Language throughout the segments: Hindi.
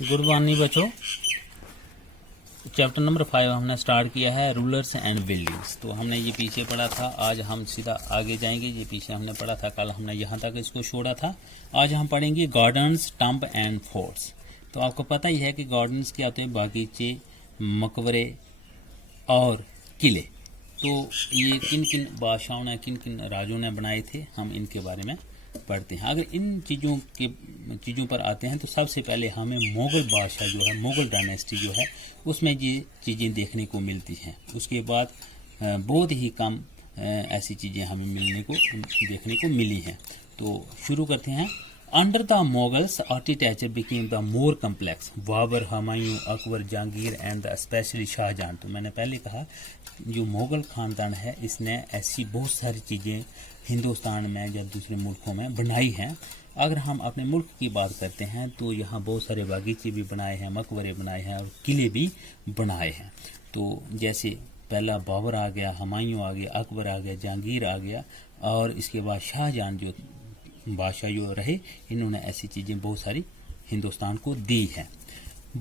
गुड मॉर्निंग बच्चों। चैप्टर नंबर 5 हमने स्टार्ट किया है, रूलर्स एंड बिल्डिंग्स। तो हमने ये पीछे पढ़ा था, आज हम सीधा आगे जाएंगे। ये पीछे हमने पढ़ा था, कल हमने यहाँ तक इसको छोड़ा था। आज हम पढ़ेंगे गार्डन्स, टम्ब एंड फोर्ट्स। तो आपको पता ही है कि गार्डन्स क्या होते हैं, बागीचे, मकबरे और किले। तो ये किन किन बादशाहों ने, किन किन राजों ने बनाए थे, हम इनके बारे में पढ़ते हैं। अगर इन चीज़ों पर आते हैं तो सबसे पहले हमें मुग़ल बादशाह जो है, मुग़ल डायनेस्टी जो है, उसमें ये चीज़ें देखने को मिलती हैं। उसके बाद बहुत ही कम ऐसी चीज़ें हमें देखने को मिली हैं। तो शुरू करते हैं। Under the Mughals architecture became the more complex. Babur, Humayun, Akbar, Jahangir and especially Shah Jahan. तो मैंने पहले कहा जो मुग़ल ख़ानदान है, इसने ऐसी बहुत सारी चीज़ें हिंदुस्तान में या दूसरे मुल्कों में बनाई हैं। अगर हम अपने मुल्क की बात करते हैं तो यहाँ बहुत सारे बागीचे भी बनाए हैं, मकबरे बनाए हैं और किले भी बनाए हैं। तो जैसे पहला बाबर आ गया, हुमायूं आ गया, अकबर आ गया, जहांगीर आ गया और इसके बाद शाहजहां जो बादशाह जो रहे, इन्होंने ऐसी चीज़ें बहुत सारी हिंदुस्तान को दी हैं।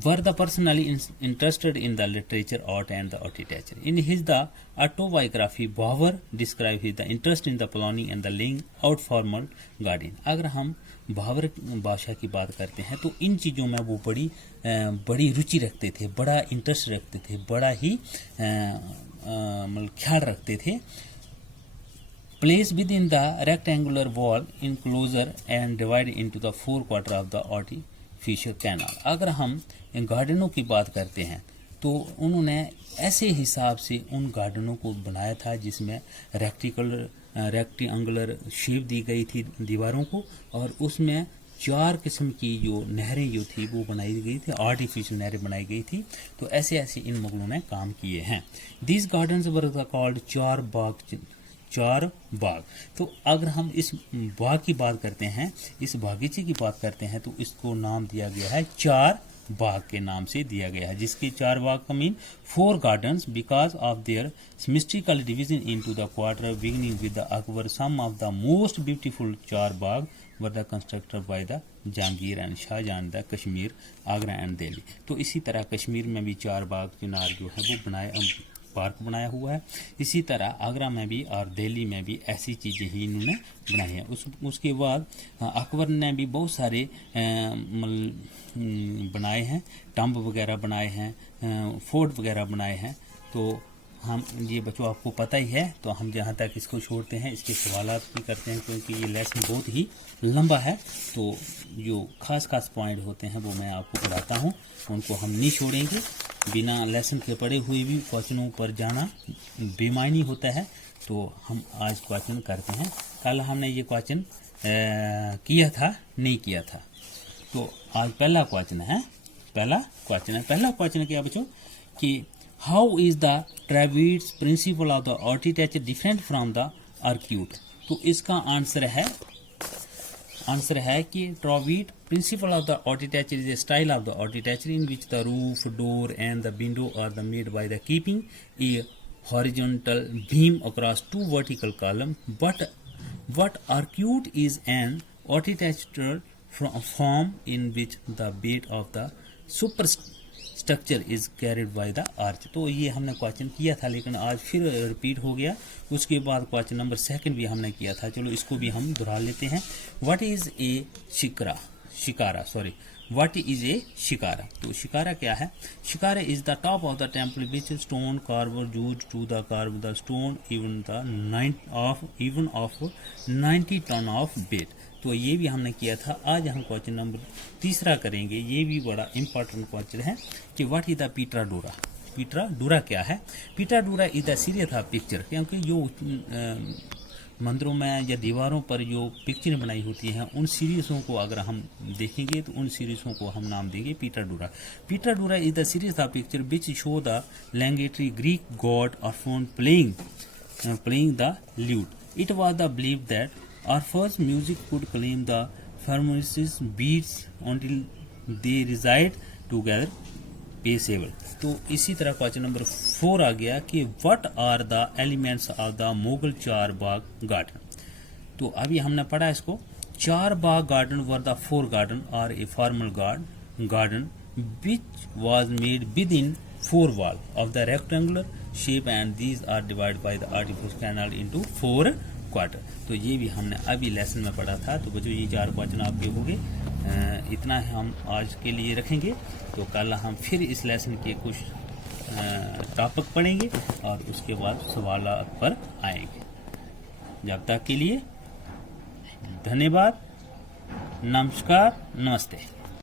Were the personally interested in the literature, art and the architecture. In his the autobiography, Babur described his the interest in the planning and the laying out formal garden. अगर हम बाबर बादशाह की बात करते हैं तो इन चीज़ों में वो बड़ी रुचि रखते थे, बड़ा इंटरेस्ट रखते थे, बड़ा ही मतलब ख्याल रखते थे। Placed within the rectangular wall enclosure and divided into the 4 quarter of the artificial canal. अगर हम गार्डनों की बात करते हैं तो उन्होंने ऐसे हिसाब से उन गार्डनों को बनाया था जिसमें रेक्टेंगुलर शेप दी गई थी दीवारों को, और उसमें 4 किस्म की जो नहरें जो थी वो बनाई गई थी, आर्टिफिशियल नहरें बनाई गई थी। तो ऐसे ऐसे इन मुगलों ने काम किए हैं। दिस गार्डन्स वर कॉल्ड चार बाग। तो अगर हम इस बाग की बात करते हैं, इस बागीचे की बात करते हैं, तो इसको नाम दिया गया है चार बाग के नाम से दिया गया है, जिसके 4 बाग का mean 4 gardens because of their symmetrical division into the quarter beginning with the Akbar. Some of the most beautiful 4 बाग were the constructed by the Jahangir and Shah Jahan the Kashmir, Agra and Delhi. तो इसी तरह कश्मीर में भी 4 बाग चिनार जो है वो पार्क बनाया हुआ है। इसी तरह आगरा में भी और दिल्ली में भी ऐसी चीज़ें ही इन्होंने बनाई हैं। उसके बाद अकबर ने भी बहुत सारे बनाए हैं, टम्ब वगैरह बनाए हैं, फोर्ट वगैरह बनाए हैं। तो हम ये बच्चों आपको पता ही है, तो हम जहाँ तक इसको छोड़ते हैं, इसके सवालात भी करते हैं क्योंकि ये लेसन बहुत ही लंबा है। तो जो खास पॉइंट होते हैं वो मैं आपको पढ़ाता हूँ, उनको हम नहीं छोड़ेंगे। बिना लेसन के पढ़े हुए भी क्वेश्चनों पर जाना बेमानी होता है। तो हम आज क्वेश्चन करते हैं। कल हमने ये क्वेश्चन किया था, नहीं किया था। तो आज पहला क्वेश्चन है। पहला क्वेश्चन क्या बच्चों कि how is the trabeated principle of the architecture different from the arcuate. तो इसका आंसर है कि trabeated principle of the architecture is a style of the architecture in which the roof, door and the window are the made by the keeping a horizontal beam across 2 vertical columns. But arcuate is an architectural form in which the weight of the superstructure is carried by the arch. तो ये हमने क्वेश्चन किया था, लेकिन आज फिर रिपीट हो गया। उसके बाद क्वेश्चन नंबर 2 भी हमने किया था। चलो इसको भी हम दोहरा लेते हैं। What is a shikhara. तो शिकारा क्या है? Shikhara is the top of the temple which stone carver use to the carve the stone even of 90 ton of weight. तो ये भी हमने किया था। आज हम क्वेश्चन नंबर 3 करेंगे। ये भी बड़ा इंपॉर्टेंट क्वेश्चन है कि व्हाट इज द पीट्रा डोरा क्या है? पीट्रा dura is the series of picture, क्योंकि जो मंदिरों में या दीवारों पर जो पिक्चर बनाई होती हैं, उन सीरीज़ों को अगर हम देखेंगे तो उन सीरीज़ों को हम नाम देंगे pietra dura is the series of picture which show the legendary Greek god Orpheus playing the lute. It was the believe that Orpheus's music could calm the harmonious beasts until they reside together peaceable. तो इसी तरह क्वेश्चन नंबर 4 आ गया कि what are the elements of the Mughal 4 bagh garden. तो अभी हमने पढ़ा इसको। 4 bagh garden were the 4 garden are a formal garden which was made within 4 wall of the rectangular shape and these are divided by the artificial canal into 4 quarter। तो ये भी हमने अभी लेसन में पढ़ा था। तो बच्चों ये 4 क्वेश्चन आपके हो गए। इतना हम आज के लिए रखेंगे। तो कल हम फिर इस लेसन के कुछ टॉपिक पढ़ेंगे और उसके बाद सवालात पर आएंगे। जब तक के लिए धन्यवाद, नमस्कार, नमस्ते।